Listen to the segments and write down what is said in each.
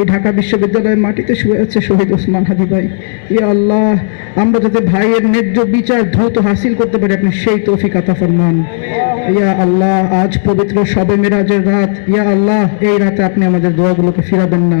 এই ঢাকা বিশ্ববিদ্যালয়ের মাটিতে শুয়ে আছে শহীদ ওসমান হাদি ভাই। ইয়া আল্লাহ, আমরা যাতে ভাইয়ের ন্যায্য বিচার দ্রুত হাসিল করতে পারি, আপনি সেই তৌফিক আতা ফরমান। ইয়া আল্লাহ, আজ পবিত্র সবে মেরাজের রাত। ইয়া আল্লাহ, এই রাতে আপনি আমাদের দোয়াগুলোকে ফিরাবেন না।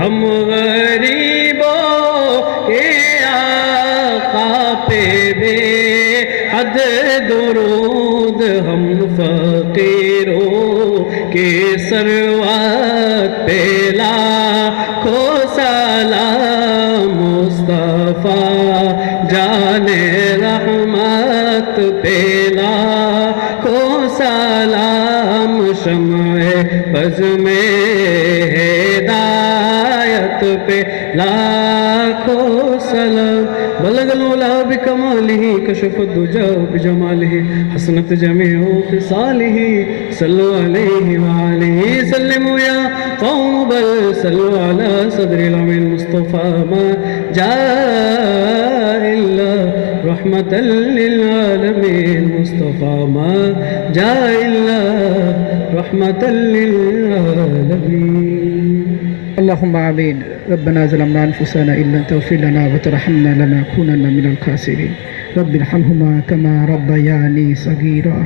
ہم غریبوں کے آقا پہ بے حد درود، ہم فقیروں کے سروات پہ لاکھو سلام مصطفیٰ جان رحمت پہ لاکھو سلام شمع بز ذات پہ لاکھوں سلام بلغ الولا بکمالہ کشف الدجا بجمالہ حسنت جميع خصالہ صلوا علیہ وآلہ سلموا یا قوم بل صلوا علی صدر العم المصطفى ما جاء الا رحمة للعالمين مصطفى ما جاء الا رحمة للعالمين اللهم آمين ربنا ظلمنا أنفسنا إن لم تغفر لنا وترحمنا لنكونن من الخاسرين رب ارحمهما كما ربياني صغيرا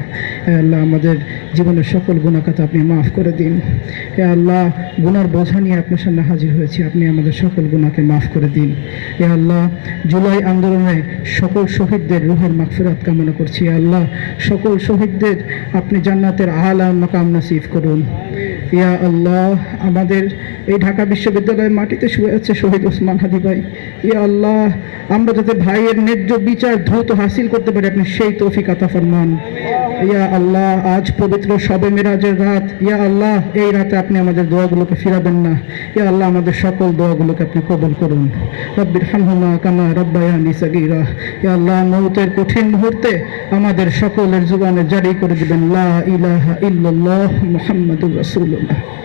হে আল্লাহ আমাদের জীবনের সকল গুণাকাত আপনি মাফ করে দিন হে আল্লাহ গুনার বোঝা নিয়ে আপনার সামনে হাজির হয়েছি আপনি আমাদের সকল গুণাকে মাফ করে দিন হে আল্লাহ জুলাই আন্দোলনে সকল শহীদদের রুহের মাগফিরাত কামনা করছি হে আল্লাহ সকল শহীদদের আপনি জান্নাতের আলা মাকাম নাসিব করুন ইয়া আল্লাহ, আমাদের এই ঢাকা বিশ্ববিদ্যালয়ের মাটিতে শুয়ে আছে শহীদ ওসমান হাদি ভাই। ইয়া আল্লাহ, আমরা যাতে ভাইয়ের ন্যায্য বিচার দ্রুত হাসিল করতে পারি, আপনি সেই তৌফিক আতা ফরমান। ইয়া আল্লাহ, আজ পবিত্র সবে মিরাজের রাত। ইয়া আল্লাহ, এই রাতে আপনি আমাদের দোয়াগুলোকে ফিরাবেন না। ইয়া আল্লাহ, আমাদের সকল দোয়াগুলোকে আপনি কবল করুন। রব্বির হামহুমা কামা রব্বায়ানি সাগীরা। ইয়া আল্লাহ, মৌতের কঠিন মুহূর্তে আমাদের সকলের জীবনে জারি করে দিবেন, লা ইলাহা ইল্লাল্লাহ মুহাম্মাদুর রাসূলুল্লাহ।